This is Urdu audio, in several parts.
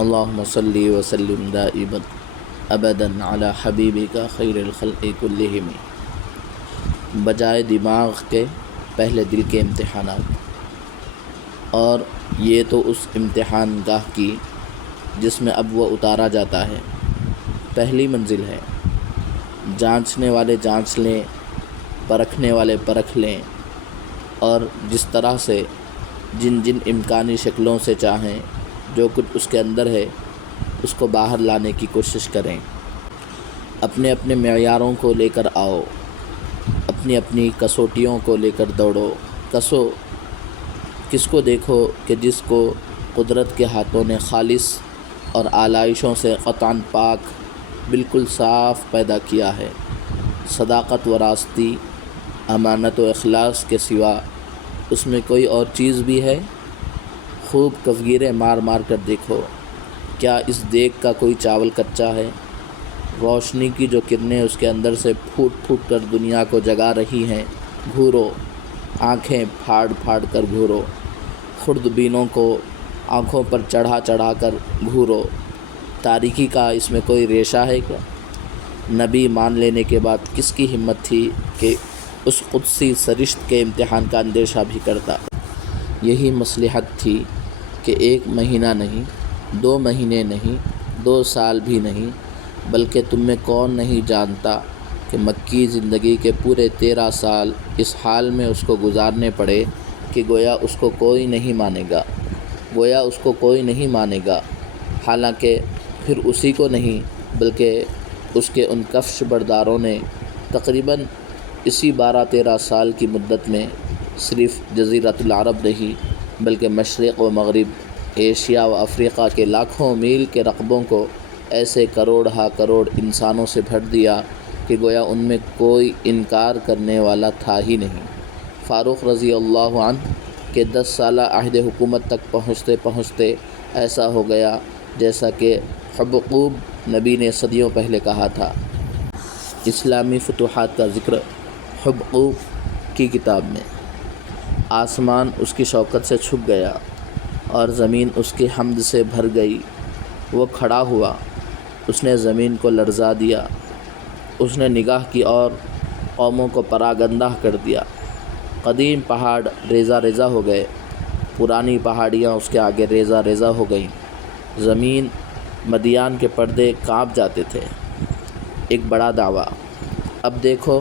اللہم صلی وسلم دائما ابدا علی حبیبک خیر الخلق کلہم۔ بجائے دماغ کے پہلے دل کے امتحانات، اور یہ تو اس امتحان گاہ کی جس میں اب وہ اتارا جاتا ہے پہلی منزل ہے۔ جانچنے والے جانچ لیں، پرکھنے والے پرکھ لیں، اور جس طرح سے جن جن امکانی شکلوں سے چاہیں جو کچھ اس کے اندر ہے اس کو باہر لانے کی کوشش کریں۔ اپنے اپنے معیاروں کو لے کر آؤ، اپنی اپنی کسوٹیوں کو لے کر دوڑو۔ کسو کس کو دیکھو کہ جس کو قدرت کے ہاتھوں نے خالص اور آلائشوں سے قطعاً پاک، بالکل صاف پیدا کیا ہے۔ صداقت و راستی، امانت و اخلاص کے سوا اس میں کوئی اور چیز بھی ہے؟ خوب کفگیریں مار مار کر دیکھو، کیا اس دیگ کا کوئی چاول کچا ہے؟ روشنی کی جو کرنیں اس کے اندر سے پھوٹ پھوٹ کر دنیا کو جگا رہی ہیں، گھورو، آنکھیں پھاڑ پھاڑ کر گھورو، خوردبینوں کو آنکھوں پر چڑھا چڑھا کر گھورو۔ تاریکی کا اس میں کوئی ریشہ ہے کیا؟ نبی مان لینے کے بعد کس کی ہمت تھی کہ اس قدسی سرشت کے امتحان کا اندیشہ بھی کرتا؟ یہی مصلحت تھی کہ 1 مہینہ نہیں، 2 مہینے نہیں، 2 سال بھی نہیں، بلکہ تم میں کون نہیں جانتا کہ مکی زندگی کے پورے 13 سال اس حال میں اس کو گزارنے پڑے کہ گویا اس کو کوئی نہیں مانے گا، گویا اس کو کوئی نہیں مانے گا۔ حالانکہ پھر اسی کو نہیں بلکہ اس کے ان کفش برداروں نے تقریباً اسی 12-13 سال کی مدت میں صرف جزیرۃ العرب نہیں بلکہ مشرق و مغرب، ایشیا و افریقہ کے لاکھوں میل کے رقبوں کو ایسے کروڑ ہا کروڑ انسانوں سے بھر دیا کہ گویا ان میں کوئی انکار کرنے والا تھا ہی نہیں۔ فاروق رضی اللہ عنہ کے 10 سالہ عہد حکومت تک پہنچتے پہنچتے ایسا ہو گیا جیسا کہ حبقوب نبی نے صدیوں پہلے کہا تھا۔ اسلامی فتوحات کا ذکر حبقوب کی کتاب میں۔ آسمان اس کی شوکت سے چھپ گیا اور زمین اس کی حمد سے بھر گئی۔ وہ کھڑا ہوا، اس نے زمین کو لرزا دیا، اس نے نگاہ کی اور قوموں کو پراگندہ کر دیا۔ قدیم پہاڑ ریزہ ریزہ ہو گئے، پرانی پہاڑیاں اس کے آگے ریزہ ریزہ ہو گئیں۔ زمین مدیان کے پردے کانپ جاتے تھے۔ ایک بڑا دعویٰ۔ اب دیکھو،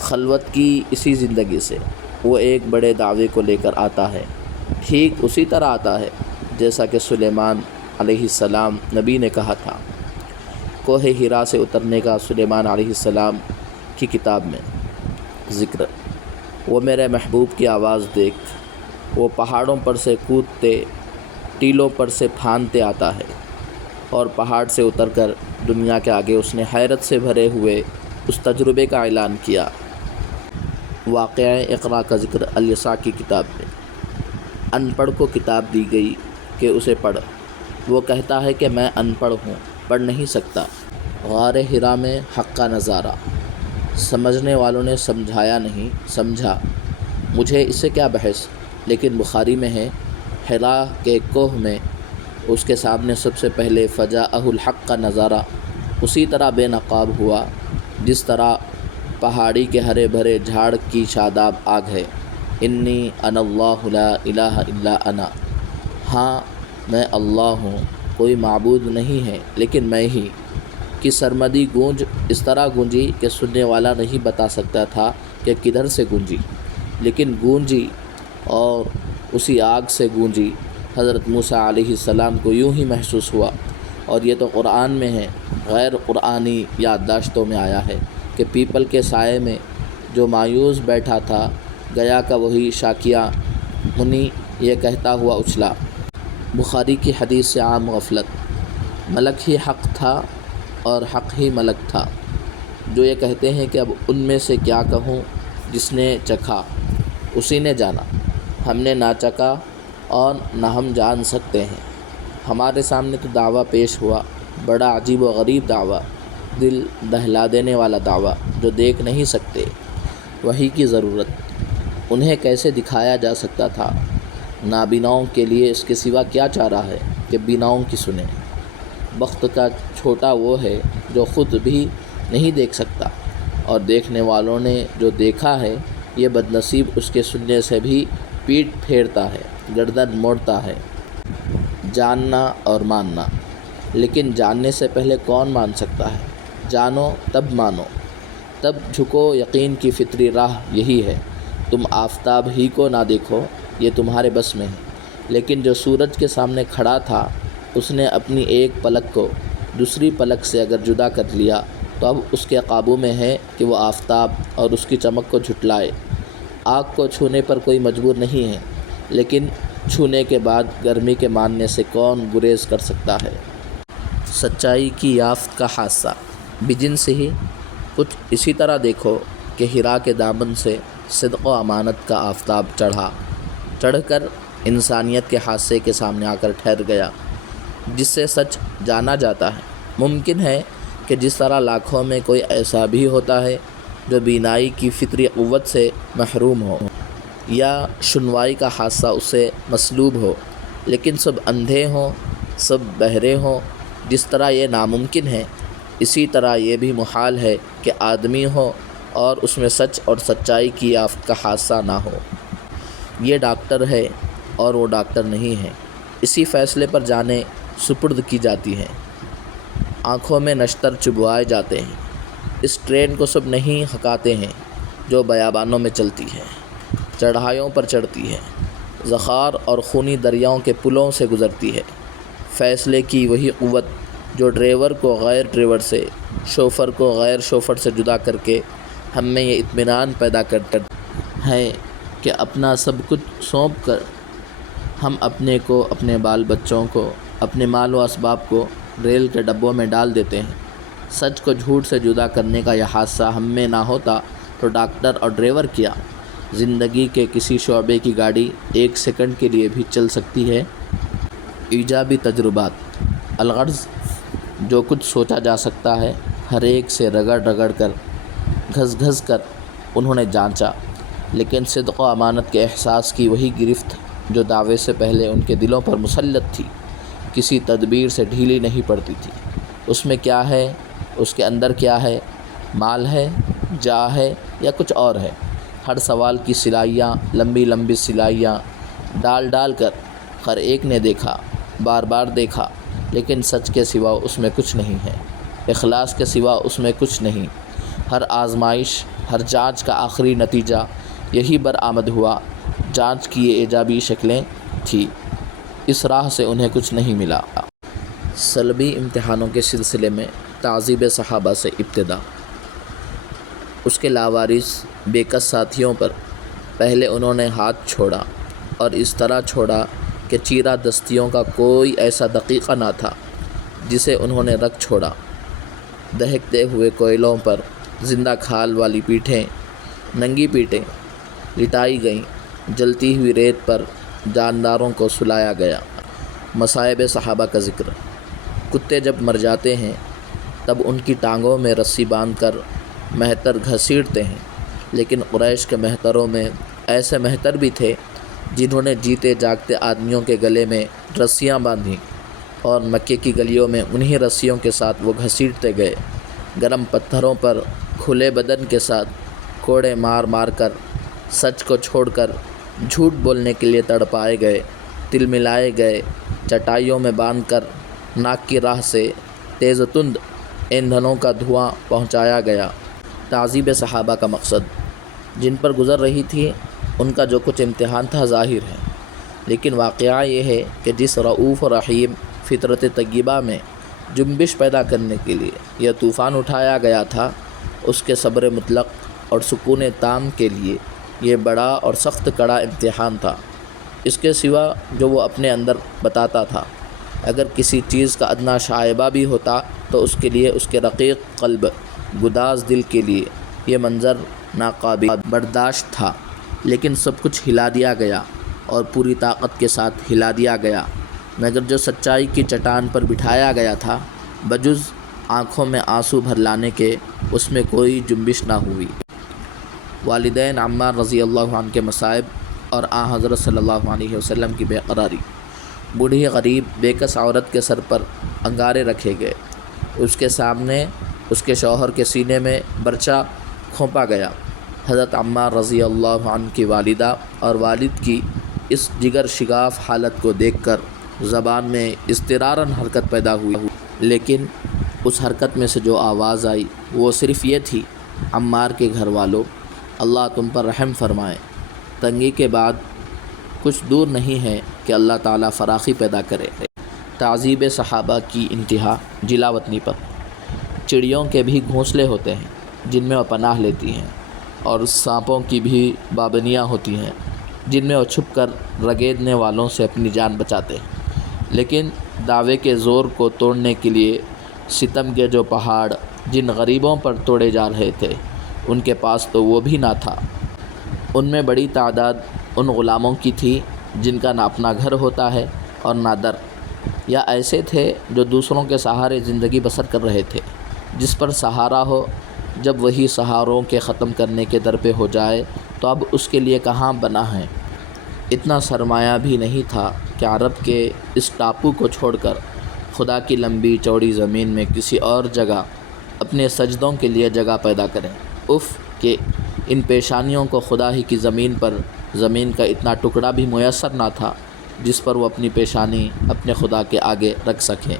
خلوت کی اسی زندگی سے وہ ایک بڑے دعوے کو لے کر آتا ہے، ٹھیک اسی طرح آتا ہے جیسا کہ سلیمان علیہ السلام نبی نے کہا تھا۔ کوہ ہرا سے اترنے کا سلیمان علیہ السلام کی کتاب میں ذکر۔ وہ میرے محبوب کی آواز دیکھ، وہ پہاڑوں پر سے کودتے، ٹیلوں پر سے پھاندتے آتا ہے، اور پہاڑ سے اتر کر دنیا کے آگے اس نے حیرت سے بھرے ہوئے اس تجربے کا اعلان کیا۔ واقعہ اقرا کا ذکر الیسع کی کتاب میں۔ ان پڑھ کو کتاب دی گئی کہ اسے پڑھ، وہ کہتا ہے کہ میں ان پڑھ ہوں، پڑھ نہیں سکتا۔ غار حرا میں حق کا نظارہ۔ سمجھنے والوں نے سمجھایا نہیں، سمجھا، مجھے اس سے کیا بحث، لیکن بخاری میں ہے، حرا کے کوہ میں اس کے سامنے سب سے پہلے فجاءہ الحق کا نظارہ اسی طرح بے نقاب ہوا جس طرح پہاڑی کے ہرے بھرے جھاڑ کی شاداب آگ ہے۔ انی انا اللہ لا الہ الا انا، ہاں میں اللہ ہوں، کوئی معبود نہیں ہے لیکن میں ہی، کی سرمدی گونج اس طرح گونجی کہ سننے والا نہیں بتا سکتا تھا کہ کدھر سے گونجی، لیکن گونجی اور اسی آگ سے گونجی۔ حضرت موسیٰ علیہ السلام کو یوں ہی محسوس ہوا، اور یہ تو قرآن میں ہے، غیر قرآنی یادداشتوں میں آیا ہے کہ پیپل کے سائے میں جو مایوس بیٹھا تھا، گیا کا وہی شاکیہ منی یہ کہتا ہوا اچھلا۔ بخاری کی حدیث سے عام غفلت۔ ملک ہی حق تھا اور حق ہی ملک تھا، جو یہ کہتے ہیں کہ اب ان میں سے کیا کہوں، جس نے چکھا اسی نے جانا، ہم نے نہ چکھا اور نہ ہم جان سکتے ہیں۔ ہمارے سامنے تو دعویٰ پیش ہوا، بڑا عجیب و غریب دعویٰ، دل دہلا دینے والا دعویٰ جو دیکھ نہیں سکتے۔ وحی کی ضرورت، انہیں کیسے دکھایا جا سکتا تھا؟ نابیناؤں کے لیے اس کے سوا کیا چارہ ہے؟ کہ بیناؤں کی سنیں۔ بخت کا چھوٹا وہ ہے جو خود بھی نہیں دیکھ سکتا، اور دیکھنے والوں نے جو دیکھا ہے یہ بدنصیب اس کے سننے سے بھی پیٹھ پھیرتا ہے، گردن موڑتا ہے۔ جاننا اور ماننا، لیکن جاننے سے پہلے کون مان سکتا ہے؟ جانو تب مانو، تب جھکو۔ یقین کی فطری راہ یہی ہے، تم آفتاب ہی کو نہ دیکھو، یہ تمہارے بس میں ہے۔ لیکن جو سورج کے سامنے کھڑا تھا اس نے اپنی ایک پلک کو دوسری پلک سے اگر جدا کر لیا تو اب اس کے قابو میں ہے کہ وہ آفتاب اور اس کی چمک کو جھٹلائے۔ آگ کو چھونے پر کوئی مجبور نہیں ہے، لیکن چھونے کے بعد گرمی کے ماننے سے کون گریز کر سکتا ہے؟ سچائی کی یافت کا حادثہ بجنس ہی کچھ اسی طرح دیکھو کہ ہرا کے دامن سے صدق و امانت کا آفتاب چڑھ کر انسانیت کے حادثے کے سامنے آ کر ٹھہر گیا، جس سے سچ جانا جاتا ہے۔ ممکن ہے کہ جس طرح لاکھوں میں کوئی ایسا بھی ہوتا ہے جو بینائی کی فطری قوت سے محروم ہو یا شنوائی کا حادثہ اس سے مسلوب ہو، لیکن سب اندھے ہوں، سب بہرے ہوں۔ جس طرح یہ ناممکن ہے، اسی طرح یہ بھی محال ہے کہ آدمی ہو اور اس میں سچ اور سچائی کی یافت کا حادثہ نہ ہو۔ یہ ڈاکٹر ہے اور وہ ڈاکٹر نہیں ہے، اسی فیصلے پر جانیں سپرد کی جاتی ہیں، آنکھوں میں نشتر چبھوائے جاتے ہیں۔ اس ٹرین کو سب نہیں ہکاتے ہیں جو بیابانوں میں چلتی ہے، چڑھائیوں پر چڑھتی ہے، ذخار اور خونی دریاؤں کے پلوں سے گزرتی ہے۔ فیصلے کی وہی قوت جو ڈرائیور کو غیر ڈرائیور سے، شوفر کو غیر شوفر سے جدا کر کے ہم میں یہ اطمینان پیدا کرتا ہے کہ اپنا سب کچھ سونپ کر ہم اپنے کو، اپنے بال بچوں کو، اپنے مال و اسباب کو ریل کے ڈبوں میں ڈال دیتے ہیں۔ سچ کو جھوٹ سے جدا کرنے کا یہ حادثہ ہم میں نہ ہوتا تو ڈاکٹر اور ڈرائیور کیا؟ زندگی کے کسی شعبے کی گاڑی ایک سیکنڈ کے لیے بھی چل سکتی ہے؟ ایجابی تجربات، الغرض جو کچھ سوچا جا سکتا ہے ہر ایک سے رگڑ کر، گھس کر انہوں نے جانچا، لیکن صدق و امانت کے احساس کی وہی گرفت جو دعوے سے پہلے ان کے دلوں پر مسلط تھی کسی تدبیر سے ڈھیلی نہیں پڑتی تھی۔ اس میں کیا ہے؟ اس کے اندر کیا ہے؟ مال ہے، جاہ ہے یا کچھ اور ہے؟ ہر سوال کی سلائیاں، لمبی سلائیاں ڈال کر ہر ایک نے دیکھا، بار بار دیکھا، لیکن سچ کے سوا اس میں کچھ نہیں ہے، اخلاص کے سوا اس میں کچھ نہیں۔ ہر آزمائش، ہر جانچ کا آخری نتیجہ یہی برآمد ہوا، جانچ کی یہ ایجابی شکلیں تھی، اس راہ سے انہیں کچھ نہیں ملا۔ سلبی امتحانوں کے سلسلے میں تعذیب صحابہ سے ابتدا۔ اس کے لاوارث بے کس ساتھیوں پر پہلے انہوں نے ہاتھ چھوڑا، اور اس طرح چھوڑا کہ چیرہ دستیوں کا کوئی ایسا دقیقہ نہ تھا جسے انہوں نے رکھ چھوڑا۔ دہکتے ہوئے کوئلوں پر زندہ کھال والی پیٹھیں، ننگی پیٹیں لٹائی گئیں، جلتی ہوئی ریت پر جانداروں کو سلایا گیا۔ مصائب صحابہ کا ذکر۔ کتے جب مر جاتے ہیں تب ان کی ٹانگوں میں رسی باندھ کر مہتر گھسیٹتے ہیں، لیکن قریش کے مہتروں میں ایسے مہتر بھی تھے جنہوں نے جیتے جاگتے آدمیوں کے گلے میں رسیاں باندھیں، اور مکے کی گلیوں میں انہی رسیوں کے ساتھ وہ گھسیٹتے گئے۔ گرم پتھروں پر کھلے بدن کے ساتھ کوڑے مار کر، سچ کو چھوڑ کر جھوٹ بولنے کے لیے تڑپائے گئے، تل ملائے گئے، چٹائیوں میں باندھ کر ناک کی راہ سے تیز و تند ایندھنوں کا دھواں پہنچایا گیا۔ تعذیب صحابہ کا مقصد جن پر گزر رہی تھی ان کا جو کچھ امتحان تھا ظاہر ہے، لیکن واقعہ یہ ہے کہ جس رؤوف و رحیم فطرت طیبہ میں جنبش پیدا کرنے کے لیے یہ طوفان اٹھایا گیا تھا، اس کے صبر مطلق اور سکون تام کے لیے یہ بڑا اور سخت کڑا امتحان تھا۔ اس کے سوا جو وہ اپنے اندر بتاتا تھا، اگر کسی چیز کا ادنا شائبہ بھی ہوتا تو اس کے لیے، اس کے رقیق قلب، گداز دل کے لیے یہ منظر ناقابل برداشت تھا، لیکن سب کچھ ہلا دیا گیا اور پوری طاقت کے ساتھ ہلا دیا گیا، مگر جو سچائی کی چٹان پر بٹھایا گیا تھا بجز آنکھوں میں آنسو بھر لانے کے اس میں کوئی جنبش نہ ہوئی۔ والدین عمار رضی اللہ عنہ کے مصائب اور آن حضرت صلی اللہ علیہ وسلم کی بے قراری۔ بوڑھی غریب بےکس عورت کے سر پر انگارے رکھے گئے، اس کے سامنے اس کے شوہر کے سینے میں برچا کھونپا گیا۔ حضرت عمار رضی اللہ عنہ کی والدہ اور والد کی اس جگر شگاف حالت کو دیکھ کر زبان میں اضطراراً حرکت پیدا ہوئی، لیکن اس حرکت میں سے جو آواز آئی وہ صرف یہ تھی: عمار کے گھر والوں، اللہ تم پر رحم فرمائے، تنگی کے بعد کچھ دور نہیں ہے کہ اللہ تعالیٰ فراخی پیدا کرے۔ تعذیب صحابہ کی انتہا جلا وطنی پر۔ چڑیوں کے بھی گھونسلے ہوتے ہیں جن میں وہ پناہ لیتی ہیں، اور سانپوں کی بھی بابنیاں ہوتی ہیں جن میں وہ چھپ کر رگیدنے والوں سے اپنی جان بچاتے ہیں، لیکن دعوے کے زور کو توڑنے کے لیے ستم کے جو پہاڑ جن غریبوں پر توڑے جا رہے تھے ان کے پاس تو وہ بھی نہ تھا۔ ان میں بڑی تعداد ان غلاموں کی تھی جن کا نہ اپنا گھر ہوتا ہے اور نہ در، یا ایسے تھے جو دوسروں کے سہارے زندگی بسر کر رہے تھے۔ جس پر سہارا ہو، جب وہی سہاروں کے ختم کرنے کے در پہ ہو جائے تو اب اس کے لیے کہاں بنا ہے۔ اتنا سرمایہ بھی نہیں تھا کہ عرب کے اس ٹاپو کو چھوڑ کر خدا کی لمبی چوڑی زمین میں کسی اور جگہ اپنے سجدوں کے لیے جگہ پیدا کریں۔ اف کہ ان پیشانیوں کو خدا ہی کی زمین پر زمین کا اتنا ٹکڑا بھی میسر نہ تھا جس پر وہ اپنی پیشانی اپنے خدا کے آگے رکھ سکیں۔